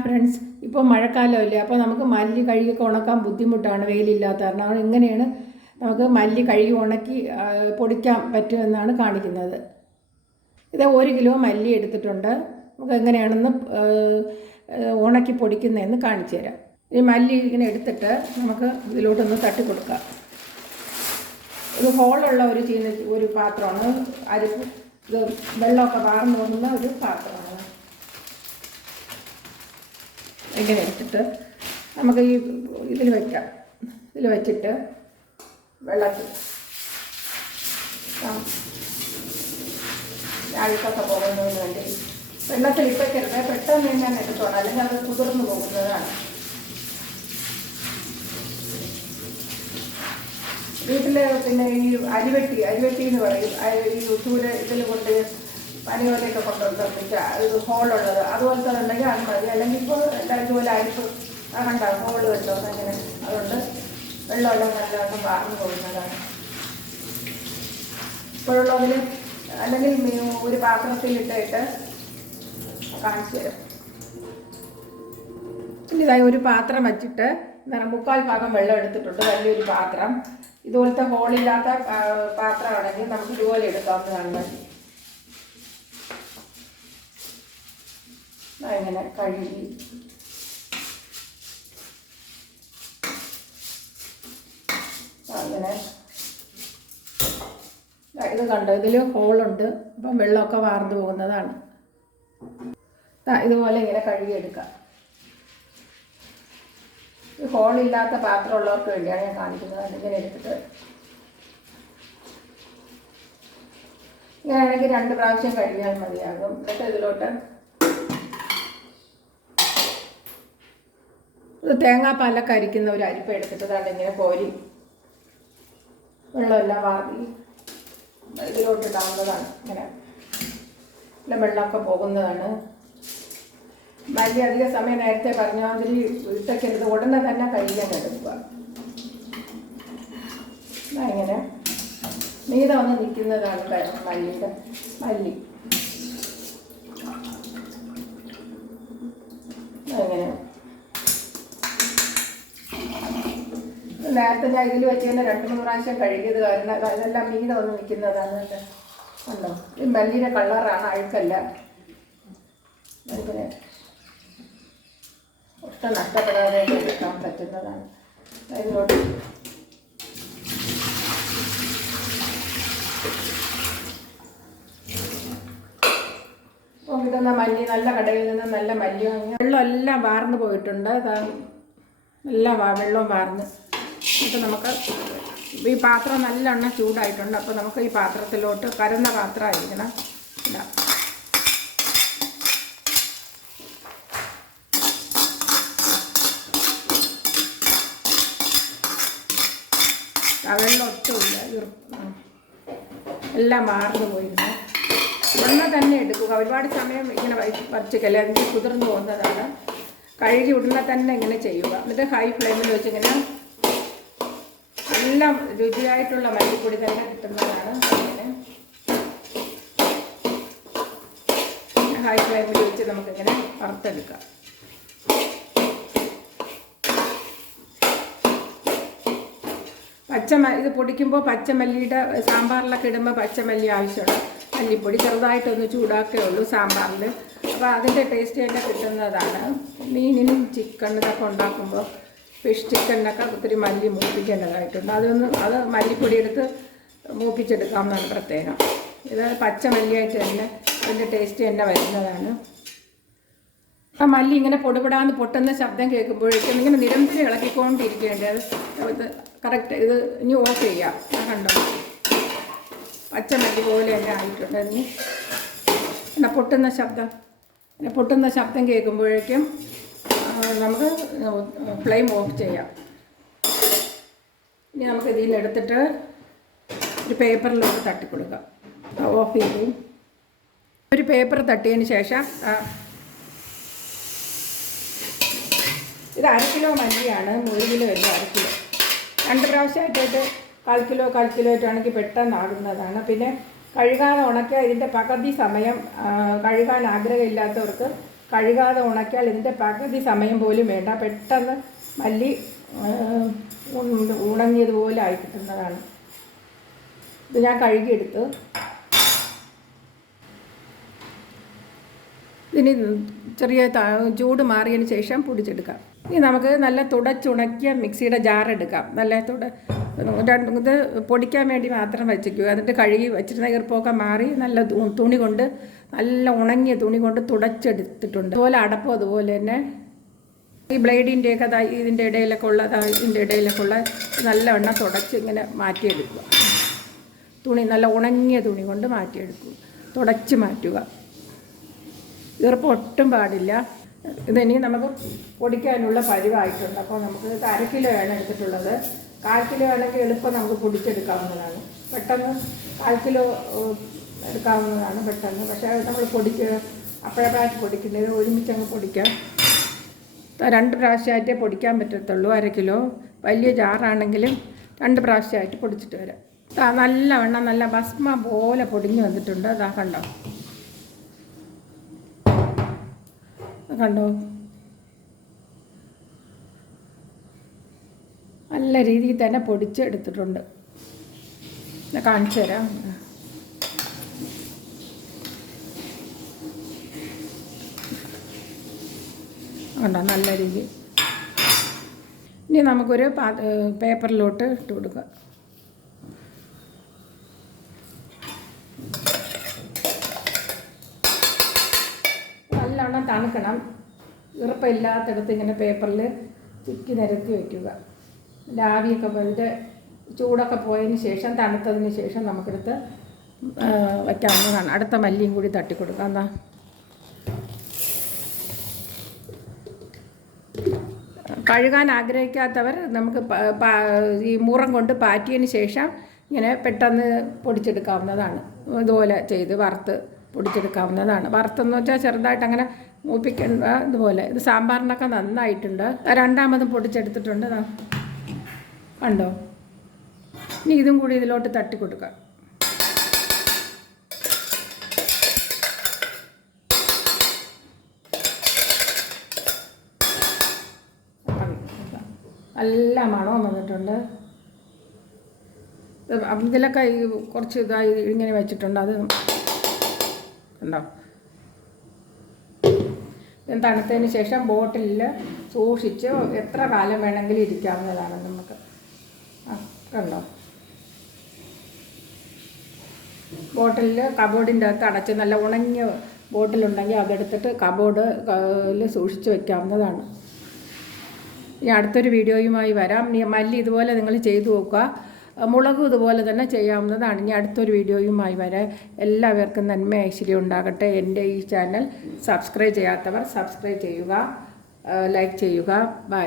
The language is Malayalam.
ഫ്രണ്ട്സ് ഇപ്പോൾ മഴക്കാലമല്ലേ അപ്പോൾ നമുക്ക് മല്ലി കഴുകിയൊക്കെ ഉണക്കാൻ ബുദ്ധിമുട്ടാണ് വെയിലില്ലാത്ത കാരണം. എങ്ങനെയാണ് നമുക്ക് മല്ലി കഴുകി ഉണക്കി പൊടിക്കാൻ പറ്റുമെന്നാണ് കാണിക്കുന്നത്. ഇത് ഒരു കിലോ മല്ലി എടുത്തിട്ടുണ്ട്. നമുക്ക് എങ്ങനെയാണെന്ന് ഉണക്കി പൊടിക്കുന്നതെന്ന് കാണിച്ചു തരാം. ഈ മല്ലി ഇങ്ങനെ എടുത്തിട്ട് നമുക്ക് ഇതിലോട്ടൊന്ന് തട്ടി കൊടുക്കാം. ഒരു ഹോളുള്ള ഒരു ചീന ഒരു പാത്രമാണ്. അരിപ്പ് ഇത് വെള്ളമൊക്കെ വാർന്നു പോകുന്ന ഒരു പാത്രമാണ്. ഇങ്ങനെ എടുത്തിട്ട് നമുക്ക് ഈ ഇതിൽ വയ്ക്കാം ഇതിൽ വെച്ചിട്ട് വെള്ളത്തിൽ. ആ, അഴുക്കൊക്കെ പോകുന്നതിന് വേണ്ടി വെള്ളത്തിൽ ഇട്ടേക്കരുത്. പെട്ടെന്ന് തന്നെ എടുത്തോണം. അല്ലെങ്കിൽ അത് കുതിർന്നു പോകുന്നതാണ്. വീട്ടിൽ പിന്നെ ഈ അരിവെട്ടി അരിവെട്ടി എന്ന് പറയും. ഈ ചൂര ഇതിൽ കൊണ്ട് പനിയോലയൊക്കെ കൊണ്ടുവന്നിട്ട് ഇത് ഹോളുള്ളത്. അതുപോലത്തെ ഉണ്ടെങ്കിൽ അത് മതി. അല്ലെങ്കിൽ ഇപ്പോൾ ഇതുപോലെ അരിപ്പ് കണ്ട ഹോൾ കിട്ടും അങ്ങനെ. അതുകൊണ്ട് വെള്ളമെല്ലാം നല്ലവണ്ണം വാർന്നു പോകുന്നതാണ്. ഇപ്പോഴുള്ളതിൽ അല്ലെങ്കിൽ ഒരു പാത്രത്തിൽ ഇട്ടിട്ട് കാണിച്ചു തരാം. ഇതായി ഒരു പാത്രം വെച്ചിട്ട് എന്താണ് മുക്കാൽ ഭാഗം വെള്ളം എടുത്തിട്ടുണ്ട്. വലിയൊരു പാത്രം. ഇതുപോലത്തെ ഹോളില്ലാത്ത പാത്രമാണെങ്കിൽ നമുക്ക് ഇതുപോലെ എടുക്കാവുന്നതാണ്. ഇങ്ങനെ കഴുകി. അങ്ങനെ. ഇത് കണ്ടോ? ഇതിൽ ഹോളുണ്ട്. അപ്പം വെള്ളമൊക്കെ വാർന്നു പോകുന്നതാണ്. ഇതുപോലെ ഇങ്ങനെ കഴുകിയെടുക്കാം. ഈ ഹോളില്ലാത്ത പാത്രമുള്ളവർക്ക് വേണ്ടിയാണ് ഞാൻ കാണിക്കുന്നത്. ഇങ്ങനെ എടുത്തിട്ട്. ഇങ്ങനെയാണെങ്കിൽ രണ്ട് പ്രാവശ്യം കഴുകിയാൽ മതിയാകും. എന്നിട്ട് ഇതിലോട്ട് തേങ്ങാപ്പാലൊക്കെ അരിക്കുന്ന ഒരു അരിപ്പ എടുത്തിട്ട് ദാണ്ട് ഇങ്ങനെ കോരി വെള്ളമെല്ലാം വാങ്ങി ഇതിലോട്ട് ഇടാവുന്നതാണ്. ഇങ്ങനെ എല്ലാം വെള്ളമൊക്കെ പോകുന്നതാണ്. വലിയ അധിക സമയം നേരത്തെ പറഞ്ഞ മാതിരി ഇട്ടൊക്കെടുത്ത് ഉടനെ തന്നെ കഴിക്കാൻ എടുക്കുക ഇങ്ങനെ മീത വന്ന് നിൽക്കുന്നതാണ് മല്ലിയുടെ മല്ലി. ദാ നേരത്തെ ഞാൻ ഇതിൽ വെച്ച് തന്നെ രണ്ട് മൂന്ന് പ്രാവശ്യം കഴുകിയത് കാരണം അതെല്ലാം മീത വന്ന് നിൽക്കുന്നതാണ് ഉണ്ടോ? ഈ മല്ലിയുടെ കളറാണ് അഴുക്കല്ല. നമുക്കിനെ ഒട്ടും നഷ്ടപ്പെടാതെ എടുക്കാൻ പറ്റുന്നതാണ്. അതിനോട് കിട്ടുന്ന മല്ലി? നല്ല കടയിൽ നിന്ന് നല്ല മല്ലി വാങ്ങി. വെള്ളം എല്ലാം വാർന്നു പോയിട്ടുണ്ട്. എല്ലാം വെള്ളവും വാർന്ന്. എന്നിട്ട് നമുക്ക് ഈ പാത്രം നല്ലെണ്ണം ചൂടായിട്ടുണ്ട്. അപ്പോൾ നമുക്ക് ഈ പാത്രത്തിലോട്ട് കരുന്ന പാത്രമായിരിക്കണം ഇടാം ആ വെള്ളം ഒട്ടുമില്ല എല്ലാം മാർന്നു പോയിരുന്നു. എണ്ണ തന്നെ എടുക്കുക. ഒരുപാട് സമയം ഇങ്ങനെ വരച്ചിക്കല്ലേ അതിന് കുതിർന്നു പോകുന്നതാണ്. കഴുകി ഉടനെ തന്നെ ഇങ്ങനെ ചെയ്യുക. എന്നിട്ട് ഹൈ ഫ്ലെയിമിൽ വെച്ച് എല്ലാം രുചിയായിട്ടുള്ള മല്ലിപ്പൊടി തന്നെ കിട്ടുന്നതാണ്. ഹൈ ഫ്ലെയിമിൽ വെച്ച് നമുക്കിങ്ങനെ വറുത്തെടുക്കാം. പച്ചമ ഇത് പൊടിക്കുമ്പോൾ പച്ചമല്ലിയുടെ സാമ്പാറിലൊക്കെ ഇടുമ്പോൾ പച്ചമല്ലി ആവശ്യമുള്ള മല്ലിപ്പൊടി ചെറുതായിട്ടൊന്ന് ചൂടാക്കേ ഉള്ളൂ സാമ്പാറിൽ അപ്പോൾ അതിന്റെ ടേസ്റ്റ് തന്നെ കിട്ടുന്നതാണ്. മീനിനും ചിക്കനും ഇതൊക്കെ ഉണ്ടാക്കുമ്പോൾ ഫിഷ് ചിക്കനൊക്കെ ഒത്തിരി മല്ലി മൂപ്പിക്കേണ്ടതായിട്ടുണ്ട്. അതൊന്ന് അത് മല്ലിപ്പൊടി എടുത്ത് മൂപ്പിച്ചെടുക്കാവുന്നതാണ് പ്രത്യേകം. ഇത് പച്ചമല്ലിയായിട്ട് തന്നെ അതിന്റെ ടേസ്റ്റ് തന്നെ വരുന്നതാണ്. ആ മല്ലി ഇങ്ങനെ പൊടുപെടാന്ന് പൊട്ടുന്ന ശബ്ദം കേൾക്കുമ്പോഴേക്കും ഇങ്ങനെ നിരന്തരം ഇളക്കിക്കൊണ്ടിരിക്കേണ്ടത് കറക്റ്റ് ഇത് ഇനി ഓഫ് ചെയ്യാം. കണ്ടോ? പച്ചമല്ലി പോലെ തന്നെ ആയിട്ടുണ്ട്. ഇനി പിന്നെ പൊട്ടുന്ന ശബ്ദം പൊട്ടുന്ന ശബ്ദം കേൾക്കുമ്പോഴേക്കും നമുക്ക് ഫ്ലെയിം ഓഫ് ചെയ്യാം. ഇനി നമുക്ക് ഇതിൽ നിന്ന് എടുത്തിട്ട് ഒരു പേപ്പറിലോട്ട് തട്ടിക്കൊടുക്കാം. ഓഫ് ചെയ്യും ഒരു പേപ്പർ തട്ടിയതിന് ശേഷം ഇത് അര കിലോ മല്ലിയാണ് ഒരു കിലോ അല്ല അര കിലോ. രണ്ട് പ്രാവശ്യമായിട്ടായിട്ട് കാൽ കിലോ കാൽ കിലോ ആയിട്ടാണെങ്കിൽ പെട്ടെന്ന് ആകുന്നതാണ് പിന്നെ കഴുകാൻ ഉണക്കിയ ഇതിന്റെ പകുതി സമയം കഴുകാൻ ആഗ്രഹമില്ലാത്തവർക്ക് കഴുകാതെ ഉണക്കിയാൽ ഇതിന്റെ പകുതി സമയം പോലും വേണ്ട. പെട്ടെന്ന് മല്ലി ഉണങ്ങിയതുപോലെ ആയി കിട്ടുന്നതാണ്. ഇത് ഞാൻ കഴുകിയെടുത്ത് ഇനി ചെറിയ ചൂട് മാറിയതിന് ശേഷം പൊടിച്ചെടുക്കാം. ഇനി നമുക്ക് നല്ല തുടച്ചുണക്കിയ മിക്സിയുടെ ജാർ എടുക്കാം. നല്ല തുട രണ്ട് ഇത് പൊടിക്കാൻ വേണ്ടി മാത്രം വെച്ചിരിക്കുക എന്നിട്ട് കഴുകി വെച്ചിരുന്ന ഈർപ്പമൊക്കെ മാറി നല്ല തുണി കൊണ്ട് നല്ല ഉണങ്ങിയ തുണി കൊണ്ട് തുടച്ചെടുത്തിട്ടുണ്ട്. അതുപോലെ അടപ്പും അതുപോലെ തന്നെ ഈ ബ്ലേഡിന്റെയൊക്കെ ഇതിന്റെ ഇടയിലൊക്കെ ഉള്ള ഇതിന്റെ ഇടയിലൊക്കെ ഉള്ള നല്ലവണ്ണം തുടച്ച് ഇങ്ങനെ മാറ്റിയെടുക്കുക. തുണി നല്ല ഉണങ്ങിയ തുണി കൊണ്ട് മാറ്റിയെടുക്കുക. തുടച്ച് മാറ്റുക. ഈർപ്പം ഒട്ടും പാടില്ല. ഇതിനി നമുക്ക് പൊടിക്കാനുള്ള പരിവായിട്ടുണ്ട്. അപ്പോൾ നമുക്ക് ഇത് കിലോ ആണ് എടുത്തിട്ടുള്ളത്. കാൽ കിലോ ആണെങ്കിൽ എളുപ്പം നമുക്ക് പൊടിച്ചെടുക്കാവുന്നതാണ്. പെട്ടെന്ന് കാൽ കിലോ എടുക്കാവുന്നതാണ് പെട്ടെന്ന്. പക്ഷേ നമ്മൾ പൊടിക്കുക അപ്പോഴപ്പോഴായിട്ട് പൊടിക്കുന്നത് ഒരുമിച്ച് അങ്ങ് പൊടിക്കാം. രണ്ട് പ്രാവശ്യമായിട്ടേ പൊടിക്കാൻ പറ്റത്തുള്ളൂ അര കിലോ. വലിയ ജാറാണെങ്കിലും രണ്ട് പ്രാവശ്യമായിട്ട് പൊടിച്ചിട്ട് വരാം. ദാ നല്ലവണ്ണം നല്ല ഭസ്മ പോലെ പൊടിഞ്ഞു വന്നിട്ടുണ്ട്. അതാ കണ്ടോ? കണ്ടോ? നല്ല രീതിയിൽ തന്നെ പൊടിച്ചെടുത്തിട്ടുണ്ട്. കാണിച്ചു തരാം. ഉണ്ടോ നല്ല രീതി ഇനി നമുക്കൊരു പേപ്പറിലോട്ട് ഇട്ട് കൊടുക്കാം. നല്ലവണ്ണം തണുക്കണം. ഈർപ്പമില്ലാത്തിടത്ത് ഇങ്ങനെ പേപ്പറിൽ ചുക്കി നിരത്തി വയ്ക്കുക. ആവിയൊക്കെ ഇതിന്റെ ചൂടൊക്കെ പോയതിന് ശേഷം തണുത്തതിന് ശേഷം നമുക്കെടുത്ത് വയ്ക്കാവുന്നതാണ് അടുത്ത മല്ലിയും കൂടി തട്ടി കൊടുക്കാം എന്നാ കഴുകാൻ ആഗ്രഹിക്കാത്തവർ നമുക്ക് ഈ മുറം കൊണ്ട് പാറ്റിയതിന് ശേഷം ഇങ്ങനെ പെട്ടെന്ന് പൊടിച്ചെടുക്കാവുന്നതാണ്. ഇതുപോലെ ചെയ്ത് വറുത്ത് പൊടിച്ചെടുക്കാവുന്നതാണ്. വറുത്തെന്ന് വെച്ചാൽ ചെറുതായിട്ട് അങ്ങനെ മൂപ്പിക്കേണ്ട ഇതുപോലെ. ഇത് സാമ്പാറിനൊക്കെ നന്നായിട്ടുണ്ട്. രണ്ടാമതും പൊടിച്ചെടുത്തിട്ടുണ്ട്. കണ്ടോ? ഇനി ഇതും കൂടി ഇതിലോട്ട് തട്ടി കൊടുക്കാം നല്ല മണവും വന്നിട്ടുണ്ട്. ഇത് ഇതിലൊക്കെ കുറച്ച് ഇതായി ഇങ്ങനെ വെച്ചിട്ടുണ്ട്. അത് ഉണ്ടോ തണുത്തതിന് ശേഷം ബോട്ടിലിൽ സൂക്ഷിച്ച് എത്ര കാലം വേണമെങ്കിലും ഇരിക്കാവുന്നതാണ്. നമുക്ക് ആ കണ്ടോ? ബോട്ടിലിൽ കബോർഡിന്റെ അകത്ത് അടച്ച് നല്ല ഉണങ്ങിയ ബോട്ടിലുണ്ടെങ്കിൽ അതെടുത്തിട്ട് കബോർഡിൽ സൂക്ഷിച്ച് വെക്കാവുന്നതാണ്. ഇനി അടുത്തൊരു വീഡിയോയുമായി വരാം. മല്ലി ഇതുപോലെ നിങ്ങൾ ചെയ്തു നോക്കുക. മുളക് ഇതുപോലെ തന്നെ ചെയ്യാവുന്നതാണ്. ഇനി അടുത്തൊരു വീഡിയോയുമായി വരാം. എല്ലാവർക്കും നന്മ ഐശ്വര്യം ഉണ്ടാകട്ടെ. എന്റെ ഈ ചാനൽ സബ്സ്ക്രൈബ് ചെയ്യാത്തവർ സബ്സ്ക്രൈബ് ചെയ്യുക ലൈക്ക് ചെയ്യുക. ബൈ.